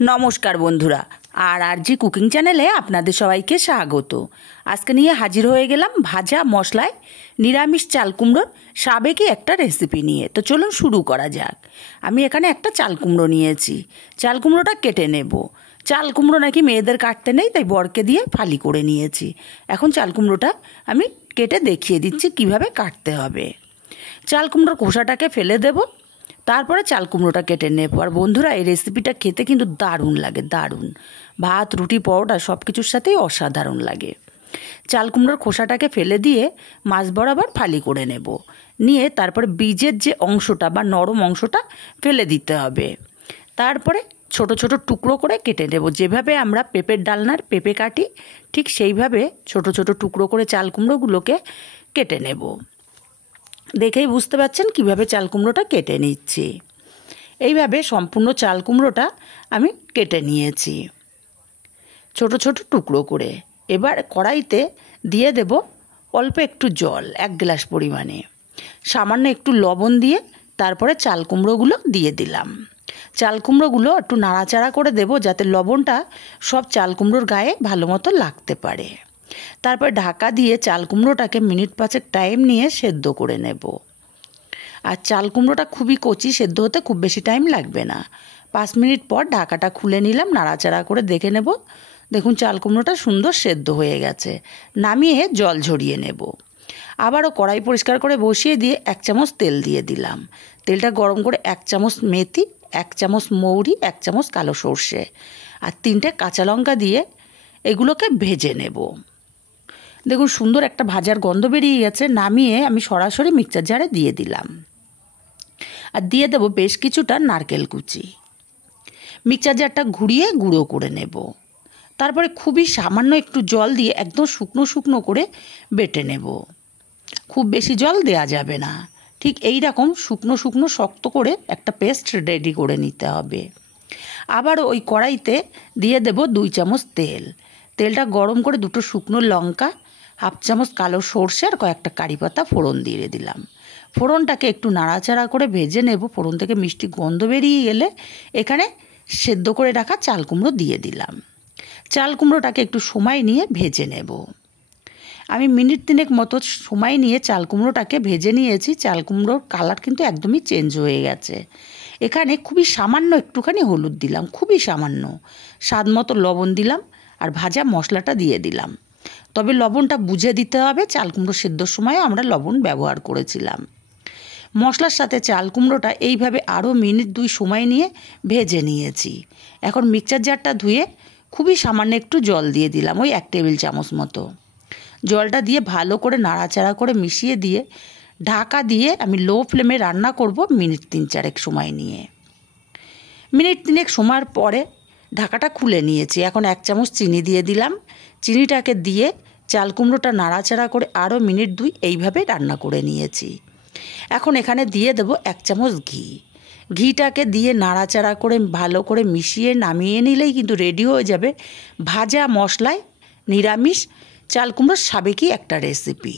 नमस्कार बंधुरा और आरजी कुकिंग चैनेले आपनादेर सबाइके स्वागत। आजके निये हाजिर हये गेलाम भाजा मशलाय निरामिष चाल कुमड़ोर साबेकी एकटा रेसिपि निये। तो चलुन शुरू करा जाक। आमी एखाने एकटा चाल कुमड़ो नियेछि। चाल कुमड़ोटा केटे नेब। चाल कुमड़ो नाकि मेयेदेर काटते नेই ताई बरके दिये फाली करे नियेछि। एखन चाल कुमड़ोटा आमी केटे देखिए दिচ্ছি किभाবে काटते हबे। चाल कुमड़ोर खोसाटाके फेले देब, तारपरे चाल कुमड़ोटा केटे नेब। और बंधुरा এই রেসিপিটা খেতে কিন্তু দারুণ লাগে, দারুণ। ভাত রুটি পরোটা সব কিছুর সাথেই অসাধারণ লাগে। চাল কুমড়োর খোসাটাকে ফেলে দিয়ে মাছ বরাবর ফালি করে নেব। নিয়ে তারপরে বীজের যে অংশটা বা নরম অংশটা ফেলে দিতে হবে। তারপরে ছোট ছোট টুকরো করে কেটে নেব। যেভাবে আমরা পেঁপের ডালনার পেঁপে কাটি ঠিক সেইভাবে ছোট ছোট টুকরো করে চাল কুমড়োগুলোকে কেটে নেব। দেখেই বুঝতে পারছেন কিভাবে চাল কুমড়োটা কেটে নিচ্ছি। এইভাবে সম্পূর্ণ চাল কুমড়োটা আমি কেটে নিয়েছি ছোট ছোট টুকরো করে। এবার কড়াইতে দিয়ে দেব অল্প একটু জল, 1 গ্লাস পরিমাণে, সামান্য একটু লবণ দিয়ে তারপরে চাল কুমড়োগুলো দিয়ে দিলাম। চাল কুমড়োগুলো একটু নাড়াচাড়া করে দেব যাতে লবণটা সব চাল কুমড়োর গায়ে ভালো মতো লাগতে পারে। তারপর ঢাকা দিয়ে চাল কুমড়োটাকে মিনিট 5 টাইম নিয়ে সেদ্ধ করে নেব। আর চাল কুমড়োটা খুবই কচি, সেদ্ধ হতে খুব বেশি টাইম লাগবে না। 5 মিনিট পর ঢাকাটা খুলে নিলাম, নাড়াচাড়া করে দেখে নেব। দেখুন চাল কুমড়োটা সুন্দর সেদ্ধ হয়ে গেছে। নামিয়ে জল ঝরিয়ে নেব। আবারও কড়াই পরিষ্কার করে বসিয়ে দিয়ে 1 চামচ তেল দিয়ে দিলাম। তেলটা গরম করে 1 চামচ মেথি, 1 চামচ মৌরি, 1 চামচ কালো সর্ষে আর 3টে কাঁচা লঙ্কা দিয়ে এগুলোকে ভেজে নেব। দেখুন সুন্দর একটা ভাজার গন্ধ বেরিয়ে গেছে। নামিয়ে আমি সরাসরি মিক্সচার জারে দিয়ে দিলাম। আর দিয়ে দেব বেশ কিছুটা নারকেল কুচি। মিক্সচার জারটা ঘুরিয়ে গুঁড়ো করে নেব। তারপরে খুবই সামান্য একটু জল দিয়ে একদম শুকনো শুকনো করে বেটে নেব। খুব বেশি জল দেয়া যাবে না। ঠিক এই রকম শুকনো শুকনো শক্ত করে একটা পেস্ট রেডি করে নিতে হবে। আবার ওই কড়াইতে দিয়ে দেব 2 চামচ তেল। তেলটা গরম করে 2টো শুকনো লঙ্কা, 1/2 চামচ কালো সর্ষে আর কয়েকটা কারি পাতা ফোড়ন দিয়ে দিলাম। ফোড়নটাকে একটু নাড়াচাড়া করে ভেজে নেব। ফোড়ন থেকে মিষ্টি গন্ধ বেরিয়ে গেলে এখানে সেদ্ধ করে রাখা চাল কুমড়ো দিয়ে দিলাম। চাল কুমড়োটাকে একটু সময় নিয়ে ভেজে নেব। আমি মিনিট 3 মতো সময় নিয়ে চাল কুমড়োটাকে ভেজে নিয়েছি। চাল কুমড়োর কালার কিন্তু একদমই চেঞ্জ হয়ে গেছে। এখানে খুবই সামান্য একটুখানি হলুদ দিলাম, খুবই সামান্য। স্বাদ মতো লবণ দিলাম আর ভাজা মশলাটা দিয়ে দিলাম। তবে লবণটা বুঝে দিতে হবে, চাল কুমড়ো সেদ্ধর সময় আমরা লবণ ব্যবহার করেছিলাম। মশলার সাথে চাল কুমড়োটা এইভাবে আরও মিনিট 2 সময় নিয়ে ভেজে নিয়েছি। এখন মিক্সচার জারটা ধুয়ে খুবই সামান্য একটু জল দিয়ে দিলাম, ওই 1 টেবিল চামচ মতো। জলটা দিয়ে ভালো করে নাড়াচাড়া করে মিশিয়ে দিয়ে ঢাকা দিয়ে আমি লো ফ্লেমে রান্না করব মিনিট 3-4 সময় নিয়ে। মিনিট 3 সময়ের পরে ঢাকাটা খুলে নিয়েছি। এখন 1 চামচ চিনি দিয়ে দিলাম। চিনিটাকে দিয়ে চাল কুমড়োটা নাড়াচাড়া করে আরও মিনিট 2 এইভাবে রান্না করে নিয়েছি। এখন এখানে দিয়ে দেব 1 চামচ ঘি। ঘিটাকে দিয়ে নাড়াচাড়া করে ভালো করে মিশিয়ে নামিয়ে নিলেই কিন্তু রেডি হয়ে যাবে ভাজা মশলায় নিরামিষ চাল কুমড়োর সাবেকি একটা রেসিপি।